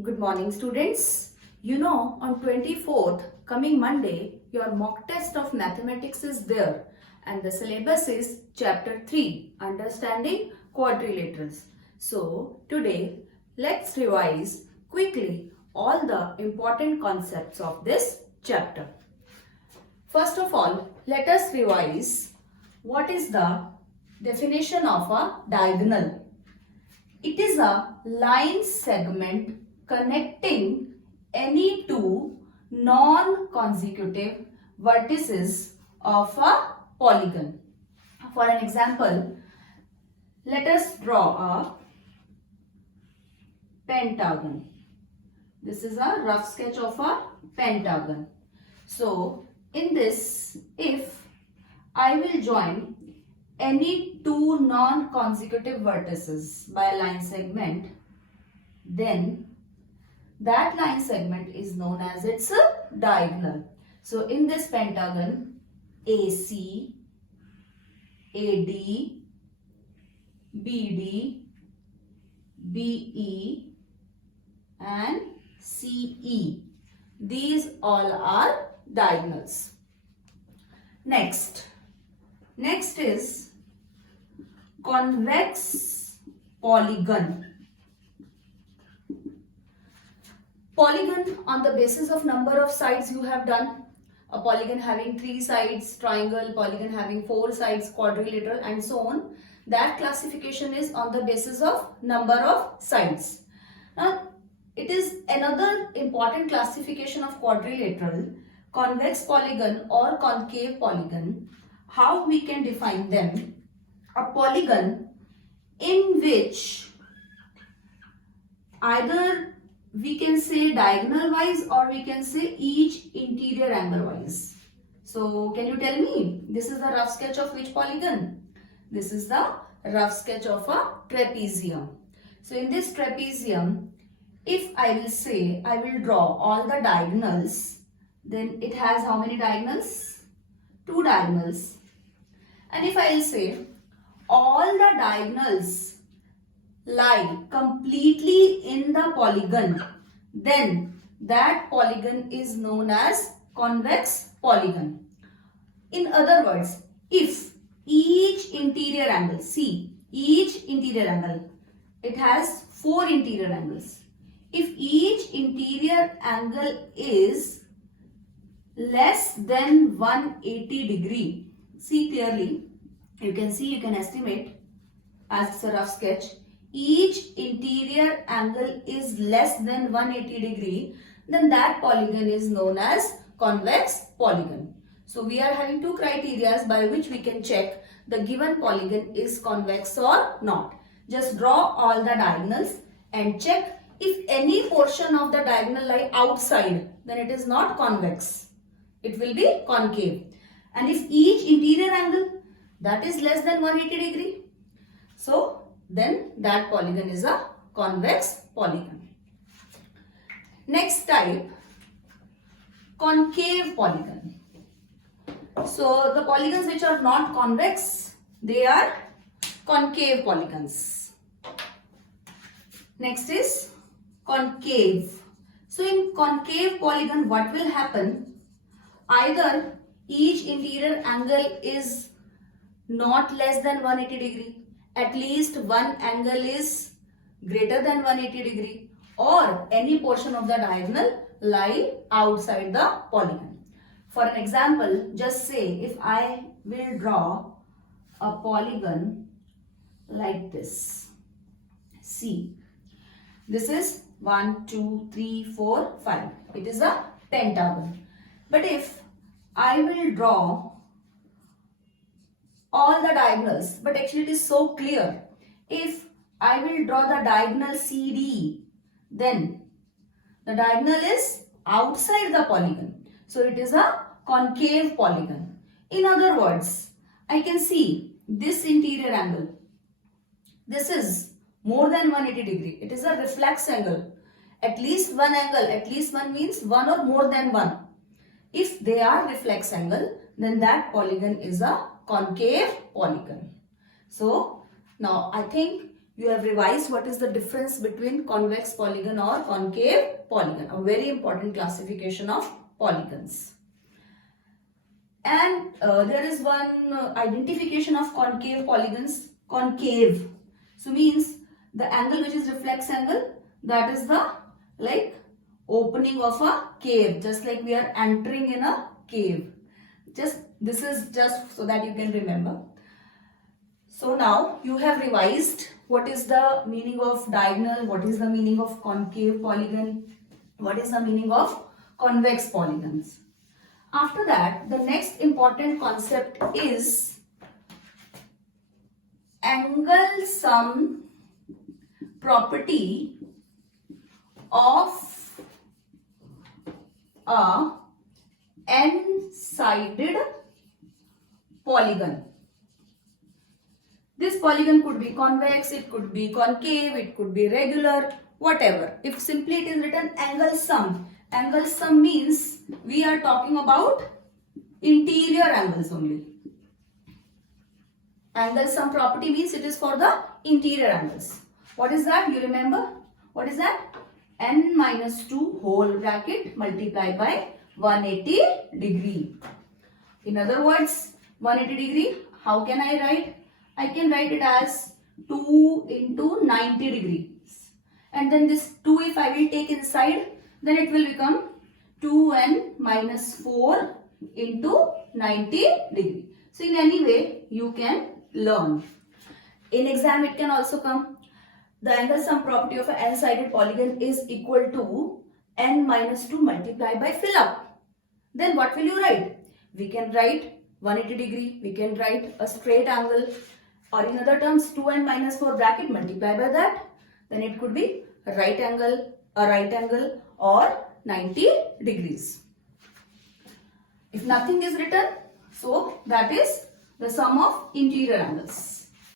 Good morning, students. You know, on 24th, coming Monday, your mock test of mathematics is there and the syllabus is chapter 3, Understanding Quadrilaterals. So, today, let's revise quickly all the important concepts of this chapter. First of all, let us revise what is the definition of a diagonal. It is a line segment connecting any two non-consecutive vertices of a polygon. For an example, let us draw a pentagon. This is a rough sketch of a pentagon. So, in this, if I will join any two non-consecutive vertices by a line segment, then that line segment is known as its diagonal. So in this pentagon, AC, AD, BD, BE and CE. These all are diagonals. Next is convex polygon. Polygon on the basis of number of sides you have done. A polygon having 3 sides, triangle, polygon having 4 sides, quadrilateral and so on. That classification is on the basis of number of sides. Now, it is another important classification of quadrilateral, convex polygon or concave polygon. How we can define them? A polygon in which either we can say diagonal wise or we can say each interior angle wise. So can you tell me, this is the rough sketch of which polygon? This is the rough sketch of a trapezium. So in this trapezium, if I will say I will draw all the diagonals, then it has how many diagonals? 2 diagonals. And if I will say all the diagonals lie completely in the polygon, then that polygon is known as convex polygon. In other words, if each interior angle, see, each interior angle, it has 4 interior angles. If each interior angle is less than 180 degree, see clearly, you can estimate as it's a rough sketch. Each interior angle is less than 180 degree, then that polygon is known as convex polygon. So we are having 2 criteria by which we can check the given polygon is convex or not. Just draw all the diagonals and check if any portion of the diagonal lie outside, then it is not convex. It will be concave. And if each interior angle that is less than 180 degree, so then that polygon is a convex polygon. Next type, concave polygon. So the polygons which are not convex, they are concave polygons. Next is concave. So in concave polygon, what will happen? Either each interior angle is not less than 180 degree, at least one angle is greater than 180 degree, or any portion of the diagonal lie outside the polygon. For an example, just say if I will draw a polygon like this. See, this is 1, 2, 3, 4, 5. It is a pentagon. But if I will draw all the diagonals, but actually it is so clear. If I will draw the diagonal CD, then the diagonal is outside the polygon. So it is a concave polygon. In other words, I can see this interior angle. This is more than 180 degree. It is a reflex angle. At least one angle, at least one means one or more than one. If they are reflex angle, then that polygon is a concave polygon. So now I think you have revised what is the difference between convex polygon or concave polygon, a very important classification of polygons. And there is one identification of concave polygons. Concave, so means the angle which is reflex angle, that is the like opening of a cave, just like we are entering in a cave. This is just so that you can remember. So now you have revised what is the meaning of diagonal, what is the meaning of concave polygon, what is the meaning of convex polygons. After that, the next important concept is angle sum property of a n-sided polygon. This polygon could be convex, it could be concave, it could be regular, whatever. If simply it is written angle sum. Angle sum means we are talking about interior angles only. Angle sum property means it is for the interior angles. What is that? You remember? What is that? N minus 2 whole bracket multiplied by 180 degree. In other words, 180 degree, how can I write? I can write it as 2 into 90 degrees. And then this 2, if I will take inside, then it will become 2n minus 4 into 90 degree. So in any way, you can learn. In exam, it can also come. The angle sum property of an n-sided polygon is equal to n minus 2 multiplied by fill up. Then what will you write? We can write 180 degree, we can write a straight angle, or in other terms 2n minus 4 bracket multiplied by that. Then it could be a right angle or 90 degrees. If nothing is written, so that is the sum of interior angles.